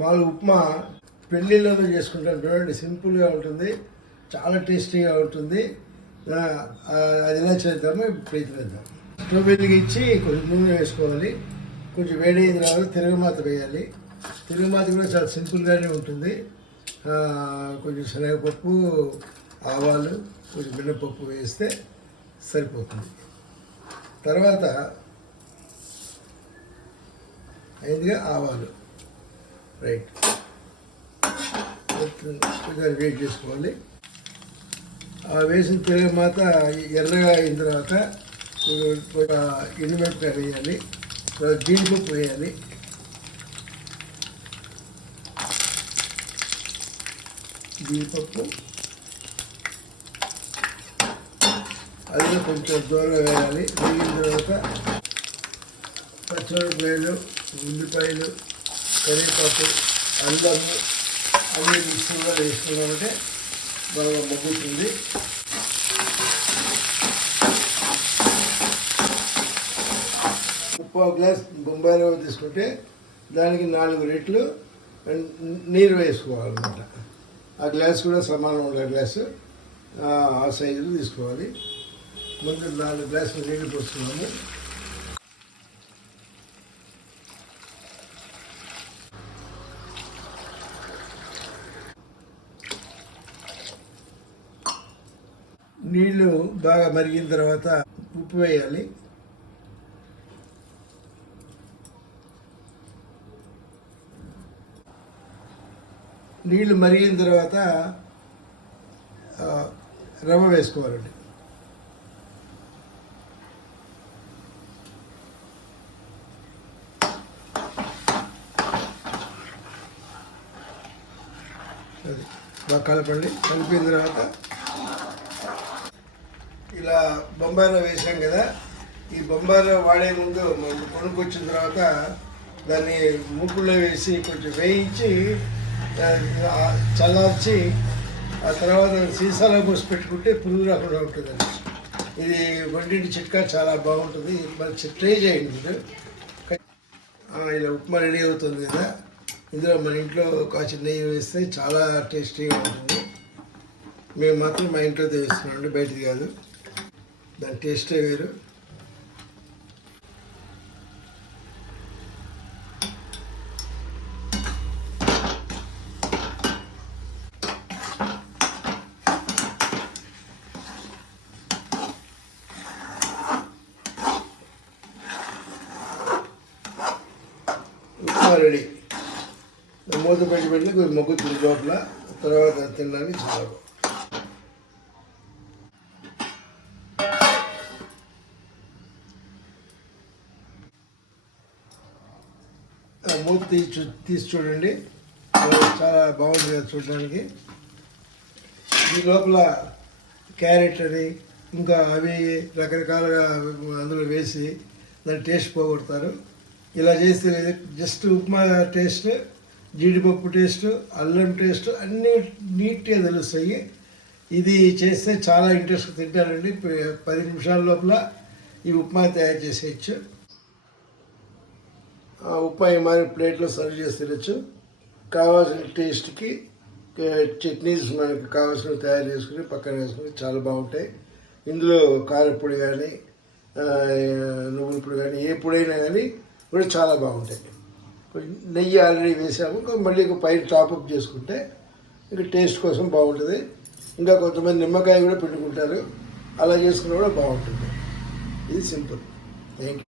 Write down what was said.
మామూలు ఉప్మా పెళ్ళిళ్ళలో చేసుకుంటాం చూడండి సింపుల్గా ఉంటుంది చాలా టేస్టీగా ఉంటుంది. అది ఎలా చేద్దామో ప్రయత్నిద్దాం. స్టవ్ వెలిగించి కొంచెం నూనె వేసుకోవాలి. కొంచెం వేడి అయిన తర్వాత తిరుగుమాత వేయాలి. తిరుగుమాత కూడా చాలా సింపుల్గానే ఉంటుంది. కొంచెం శనగపప్పు ఆవాలు కొంచెం మినపప్పు వేస్తే సరిపోతుంది. తర్వాత అయిందిగా ఆవాలు. రైట్. కొంచెం వెయిట్ చేసుకోవాలి. ఆ వేసిన తర్వాత ఎర్రగా అయిన తర్వాత ఒక ఎండుమిరపకాయ వేయాలి తర్వాత జీడిపప్పు వేయాలి. జీడిపప్పు. అది కొంచెం దూరం వేయాలి. వేగిన తర్వాత పచ్చిమిరపకాయలు ఉల్లిపాయలు కరివేపాకు అల్లము అన్ని మిక్సీలో వేసుకున్నామంటే బాగా మగ్గుతుంది. ముప్పై గ్లాస్ బొంబాయి రవ్వ తీసుకుంటే దానికి నాలుగు రెట్లు నీరు వేసుకోవాలన్నమాట. ఆ గ్లాస్ కూడా సమానం ఉండే గ్లాసు ఆ ఆ సైజులో తీసుకోవాలి. ముందు నాలుగు గ్లాసులు నీళ్ళు పోస్తున్నాము. నీళ్ళు బాగా మరిగిన తర్వాత ఉప్పు వేయాలి. నీళ్ళు మరిగిన తర్వాత రవ్వ వేసుకోవాలండి. అది బాగా కలపండి. కలిపిన తర్వాత ఇలా బొంబాయిలో వేసాం కదా ఈ బొంబాయిలో వాడే ముందు మనం కొనుక్కొచ్చిన తర్వాత దాన్ని ముగ్గులో వేసి కొంచెం వేయించి చల్లార్చి ఆ తర్వాత సీసాలో పోసి పెట్టుకుంటే పురుగు రాకుండా ఉంటుందండి. ఇది వంటింటి చిట్కా చాలా బాగుంటుంది. మరి ట్రై చేయండి మీరు. ఇలా ఉప్మా రెడీ అవుతుంది కదా ఇందులో మన ఇంట్లో కాచి నెయ్యి వేస్తే చాలా టేస్టీగా ఉంటుంది. మేము మాత్రం మా ఇంట్లో తెస్తున్నామండి బయటది కాదు. దాని టేస్టే వేరు. రెడీ. మూత పెట్టి పెట్టి కొంచెం మొగ్గుతుంది లోపల తర్వాత తినడానికి చాలా. మూత తీసి చూ- తీసి చూడండి. చాలా బాగుంది అది చూడడానికి. ఈ లోపల క్యారెట్ అని ఇంకా అవి రకరకాలుగా అందులో వేసి దాని టేస్ట్ పోగొడతారు. ఇలా చేస్తే జస్ట్ ఉప్మా టేస్ట్ జీడిపప్పు టేస్ట్ అల్లం టేస్ట్ అన్నీ నీట్గా తెలుస్తాయి. ఇది చేస్తే చాలా ఇంట్రెస్ట్ తింటారండి. పది నిమిషాల లోపల ఈ ఉప్మా తయారు చేసేయచ్చు. ఉప్పాయి ఉప్మా మరి ప్లేట్లో సర్వ్ చేసి తినచ్చు. కావాల్సిన టేస్ట్కి చట్నీస్ మనకి కావాల్సినవి తయారు చేసుకుని పక్కన వేసుకుని చాలా బాగుంటాయి. ఇందులో కారపొడి కానీ నువ్వుల పొడి కానీ ఏ పొడైనా కానీ కూడా చాలా బాగుంటాయి. నెయ్యి ఆల్రెడీ వేసాము. మళ్ళీ ఇంకా పైన టాపప్ చేసుకుంటే ఇంకా టేస్ట్ కోసం బాగుంటుంది. ఇంకా కొంతమంది నిమ్మకాయ కూడా పెట్టుకుంటారు అలా చేసుకున్నా కూడా బాగుంటుంది. ఇది సింపుల్. Thank you